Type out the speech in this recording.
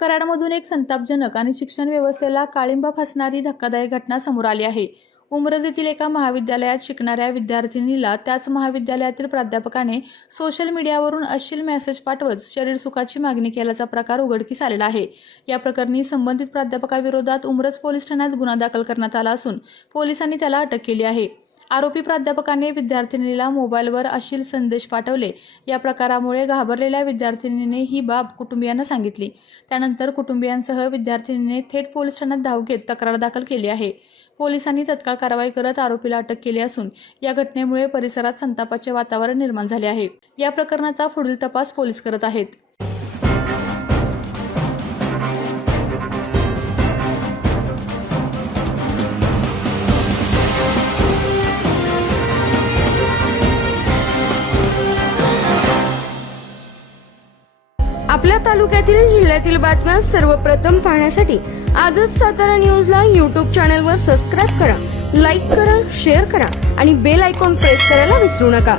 कराडमधून एक संतापजनक आणि शिक्षण व्यवस्थेला काळिंबा फासणारी धक्कादायक घटना समोर आली आहे। उमरज येथील एका महाविद्यालयात शिकणाऱ्या विद्यार्थिनीला त्याच महाविद्यालयातील प्राध्यापकाने सोशल मीडियावरून अश्लील मेसेज पाठवत शरीरसुखाची मागणी केल्याचा प्रकार उघडकीस आलेला आहे। या प्रकरणी संबंधित प्राध्यापकाविरोधात उमरज पोलीस ठाण्यात गुन्हा दाखल करण्यात आला असून पोलिसांनी त्याला अटक केली आहे। आरोपी प्राध्यापकाने विद्यार्थिनीला मोबाईलवर अश्लील संदेश पाठवले। या प्रकारामुळे घाबरलेल्या विद्यार्थिनीने ही बाब कुटुंबियांना सांगितली। त्यानंतर कुटुंबियांसह विद्यार्थिनीने थेट पोलीस ठाण्यात धाव घेत तक्रार दाखल केली आहे। पोलिसांनी तत्काळ कारवाई करत आरोपीला अटक केली असून या घटनेमुळे परिसरात संतापाचे वातावरण निर्माण झाले आहे। या प्रकरणाचा पुढील तपास पोलीस करत आहेत। आपल्या तालुक्यातील जिल्ह्यातील बातम्या सर्वप्रथम पाहण्यासाठी आजच सातारा न्यूजला YouTube चॅनलवर सबस्क्राइब करा, लाईक करा, शेअर करा आणि बेल आयकॉन प्रेस करायला विसरू नका।